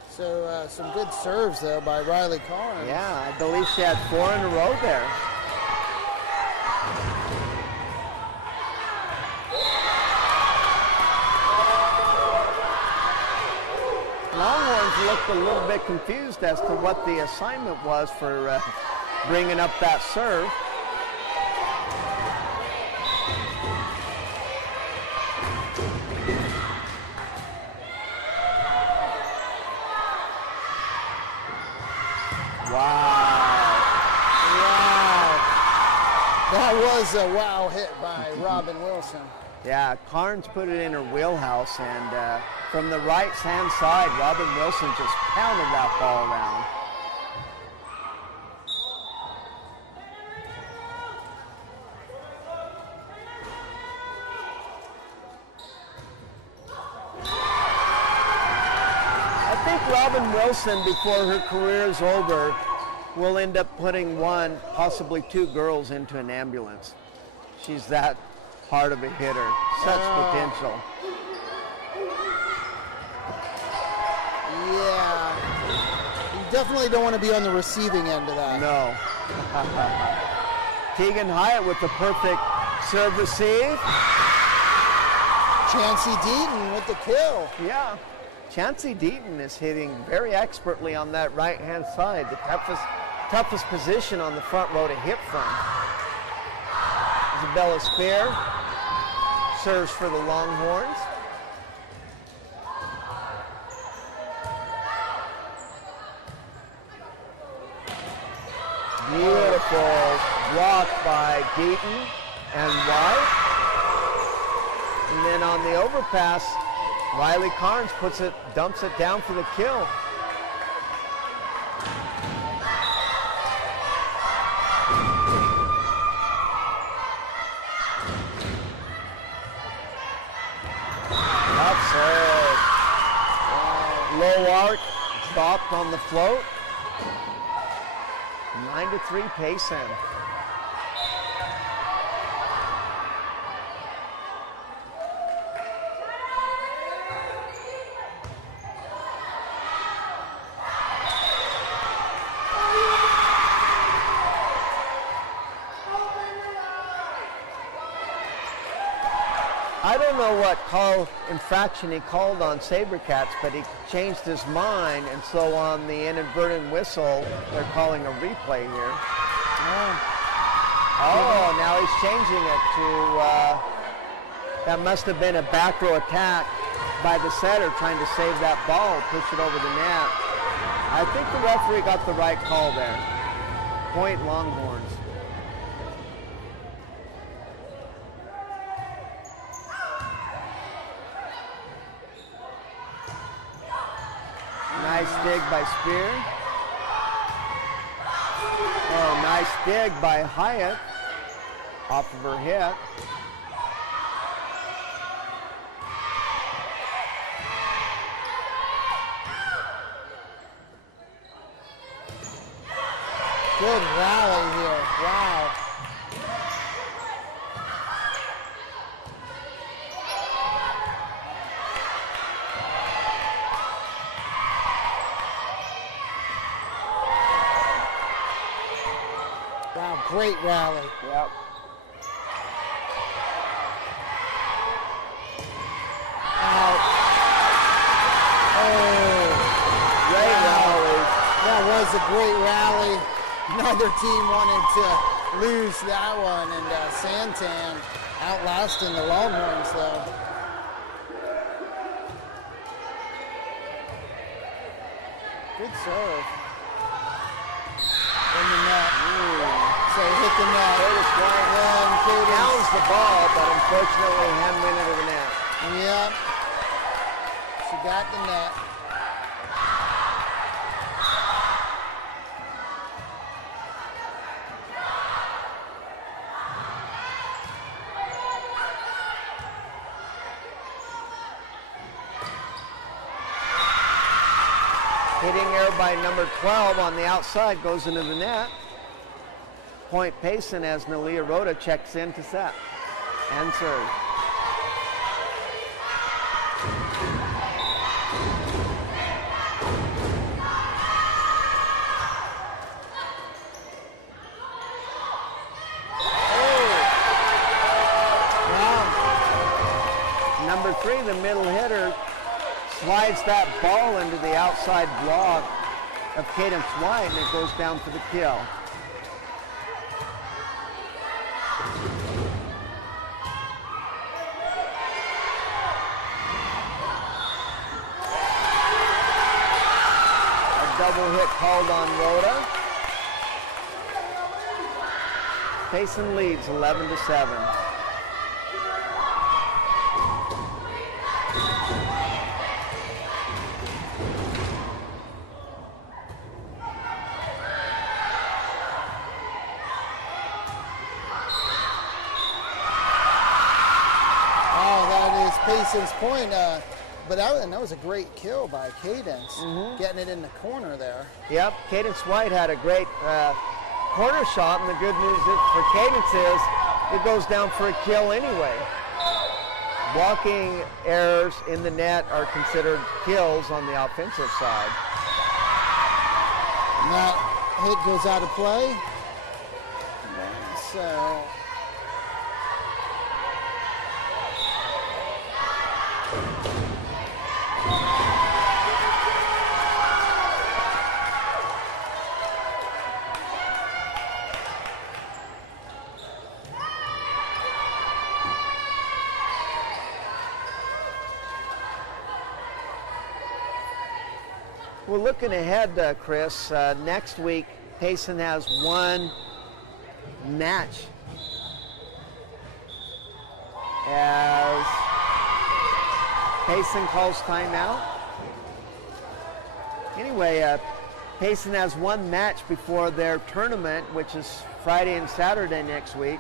So some good serves, though, by Riley Carnes. Yeah, I believe she had 4 in a row there. Longhorns looked a little bit confused as to what the assignment was for bringing up that serve. That was a wow hit by Robin Wilson. Yeah, Carnes put it in her wheelhouse, and from the right-hand side, Robin Wilson just pounded that ball around. I think Robin Wilson, before her career is over, will end up putting 1, possibly 2 girls into an ambulance. She's that hard of a hitter, such potential. Yeah, you definitely don't want to be on the receiving end of that. No. Tegan Hyatt with the perfect serve receive. Chancey Deaton with the kill. Yeah, Chancey Deaton is hitting very expertly on that right-hand side, the toughest position on the front row to hit from. Isabella Spear serves for the Longhorns. Beautiful block by Deaton and White. And then on the overpass, Riley Carnes dumps it down for the kill. Low arc, dropped on the float. 9-3 Payson. I don't know what infraction he called on Sabercats, but he changed his mind, and so on the inadvertent whistle, they're calling a replay here. Oh, now he's changing it to, that must have been a back row attack by the setter trying to save that ball, push it over the net. I think the referee got the right call there. Point Longhorns. Nice dig by Spear. Oh, nice dig by Hyatt off of her hit. Good rally here. Wow. Wow, great rally. Yep. Out. Oh, Great rally. that was a great rally. Neither team wanted to lose that one, and San Tan outlasting the Longhorns, though. Good serve. In the net. So hit the net. Downs the ball, but unfortunately hand went into the net. Yep. She got the net. Hitting error by number 12 on the outside goes into the net. Point Payson as Nalia Rhoda checks in to set and serve. three, the middle hitter slides that ball into the outside block of Cadence White, and it goes down for the kill. A double hit called on Rhoda. Payson leads 11-7. Payson's point, but that was a great kill by Cadence, getting it in the corner there. Yep, Cadence White had a great corner shot, and the good news for Cadence is it goes down for a kill anyway. Blocking errors in the net are considered kills on the offensive side. And that hit goes out of play. So we're looking ahead, Chris. Next week, Payson has one match as Payson calls timeout. Anyway, Payson has one match before their tournament, which is Friday and Saturday next week.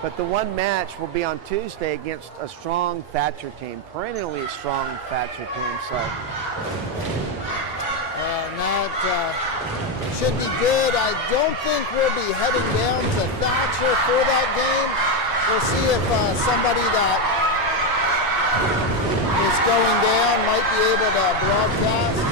But the one match will be on Tuesday against a strong Thatcher team, perennially strong Thatcher team. So. That should be good. I don't think we'll be heading down to Thatcher for that game. We'll see if somebody that is going down might be able to broadcast.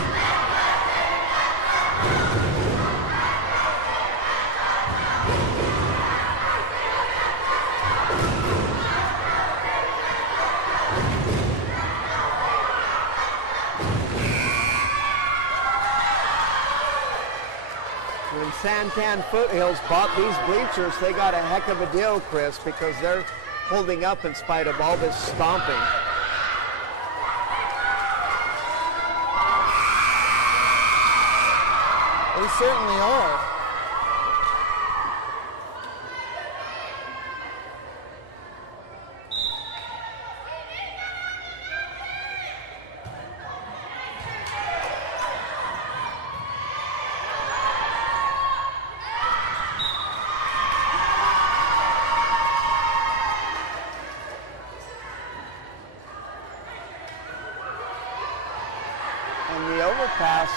San Tan Foothills bought these bleachers. They got a heck of a deal, Chris, because they're holding up in spite of all this stomping. They certainly are.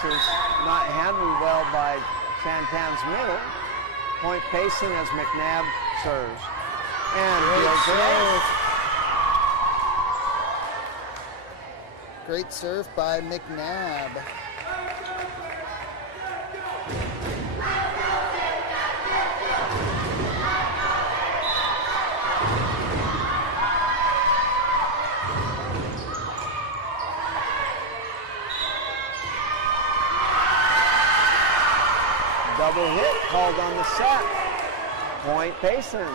Is not handled well by San Tan's middle. Point Payson as McNabb serves. And great serve by McNabb. Double hit called on the set. Point Payson.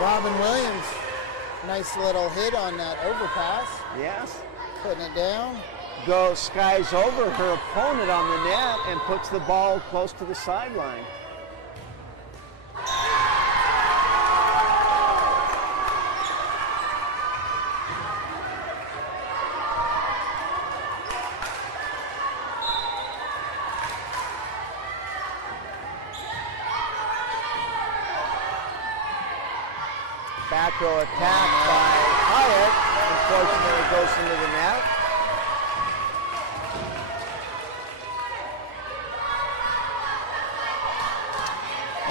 Robin Williams, nice little hit on that overpass. Yes. Putting it down. Skies over her opponent on the net and puts the ball close to the sideline. Back row attack by Hyatt. Unfortunately, it goes into the net.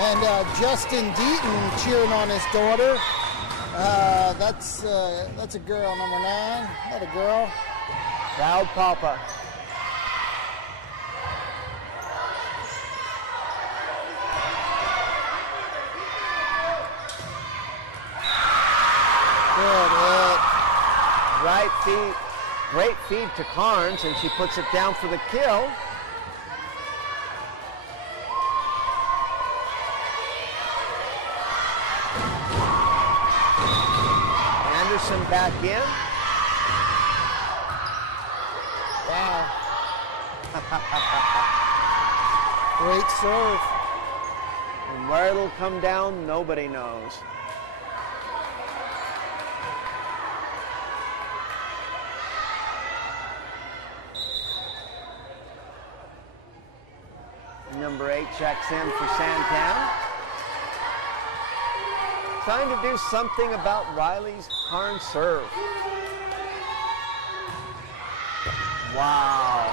And Justin Deaton cheering on his daughter. That's a girl, number 9. Not a girl. Proud Papa. Good hit. Right feed. Great feed to Carnes, and she puts it down for the kill. Anderson back in. Wow. Great serve. And where it'll come down, nobody knows. Number 8 checks in for San Tan. Trying to do something about Riley's Carnes serve. Wow.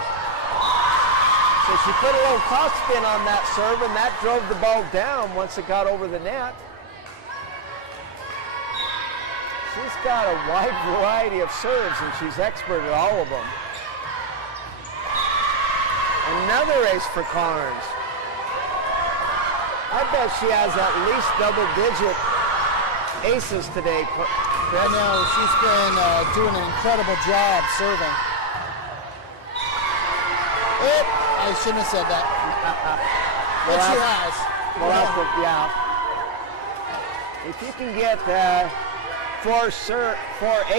So she put a little top spin on that serve, and that drove the ball down once it got over the net. She's got a wide variety of serves, and she's expert at all of them. Another ace for Carnes. I bet she has at least double-digit aces today. I know, she's been doing an incredible job serving. I shouldn't have said that. But she has. Yeah. If you can get 4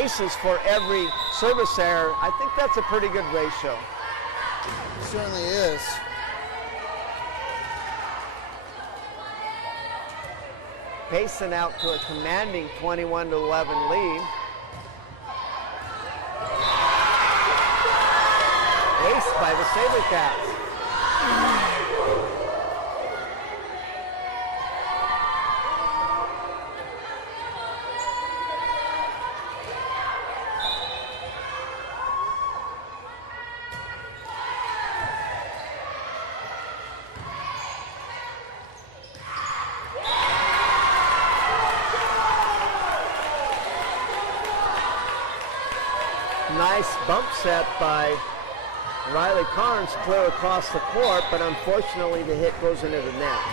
aces for every service error, I think that's a pretty good ratio. It certainly is. Payson out to a commanding 21-11 lead. Ace by the SaberCats. Nice bump set by Riley Carnes clear across the court, but unfortunately the hit goes into the net.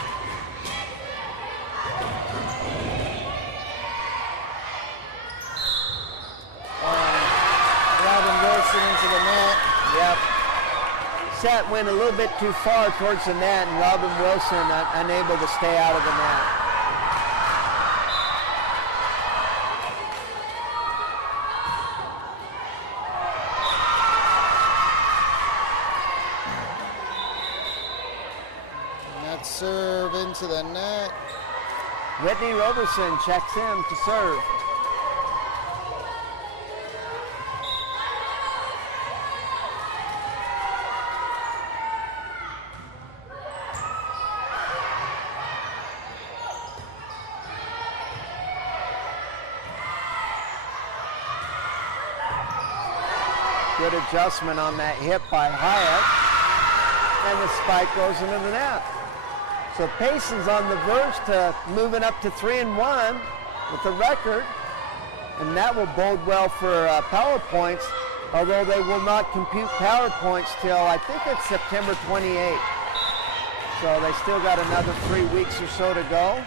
Robin Wilson into the net. Yep. Set went a little bit too far towards the net, and Robin Wilson unable to stay out of the net. Serve into the net. Whitney Roberson checks in to serve. Good adjustment on that hit by Hyatt. And the spike goes into the net. So Payson's on the verge to moving up to 3-1 with the record, and that will bode well for power points, although they will not compute power points till I think it's September 28th. So they still got another 3 weeks or so to go.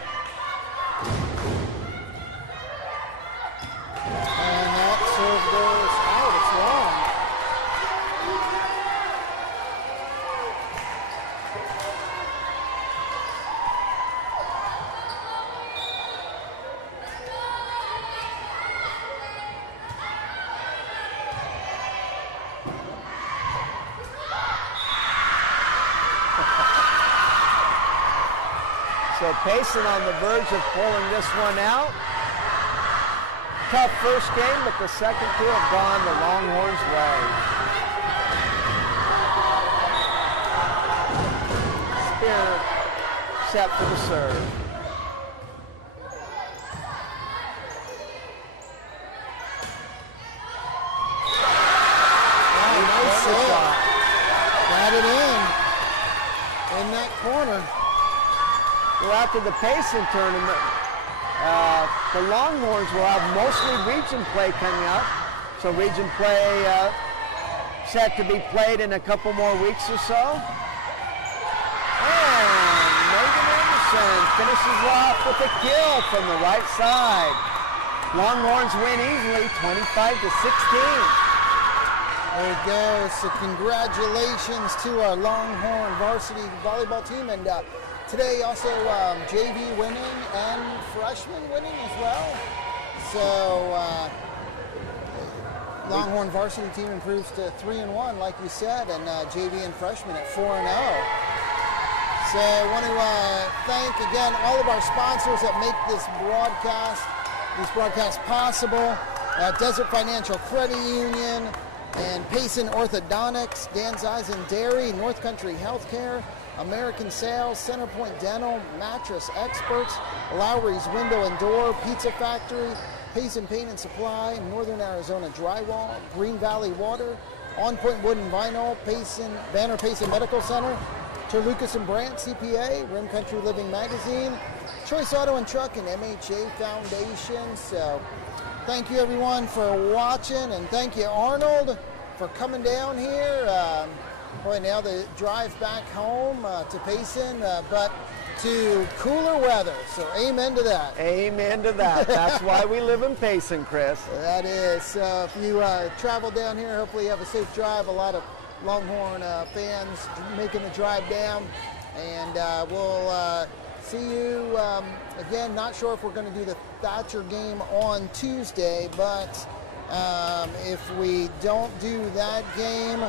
And that serve goes out. It's long. So Payson on the verge of pulling this one out. Tough first game, but the second two have gone the Longhorns' way. Spear set for the serve. Nice shot. Got it in that corner. go out to the Payson tournament. The Longhorns will have mostly region play coming up. So region play set to be played in a couple more weeks or so. And Megan Anderson finishes off with a kill from the right side. Longhorns win easily, 25-16. There you go. So congratulations to our Longhorn varsity volleyball team. And today also JV winning and freshman winning as well. So Longhorn varsity team improves to 3-1, like you said, and JV and freshman at 4-0. So I want to thank again all of our sponsors that make these broadcasts possible. Desert Financial Credit Union and Payson Orthodontics, Dan's Eyes and Dairy, North Country Healthcare, American Sales, Centerpoint Dental, Mattress Experts, Lowry's Window and Door, Pizza Factory, Payson Paint and Supply, Northern Arizona Drywall, Green Valley Water, On Point Wood and Vinyl, Banner Payson Medical Center, Lucas and Brandt CPA, Rim Country Living Magazine, Choice Auto and Truck, and MHA Foundation. So thank you everyone for watching, and thank you Arnold for coming down here. Boy, now the drive back home to Payson, but to cooler weather. So amen to that. Amen to that. That's why we live in Payson, Chris. That is. So if you travel down here, hopefully you have a safe drive. A lot of Longhorn fans making the drive down, and we'll see you again. Not sure if we're going to do the Thatcher game on Tuesday, but if we don't do that game,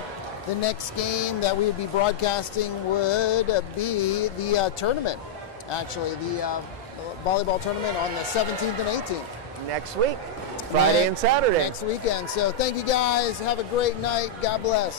the next game that we would be broadcasting would be the tournament, actually, the volleyball tournament on the 17th and 18th. Next week, Friday and Saturday. Next weekend. So thank you guys. Have a great night. God bless.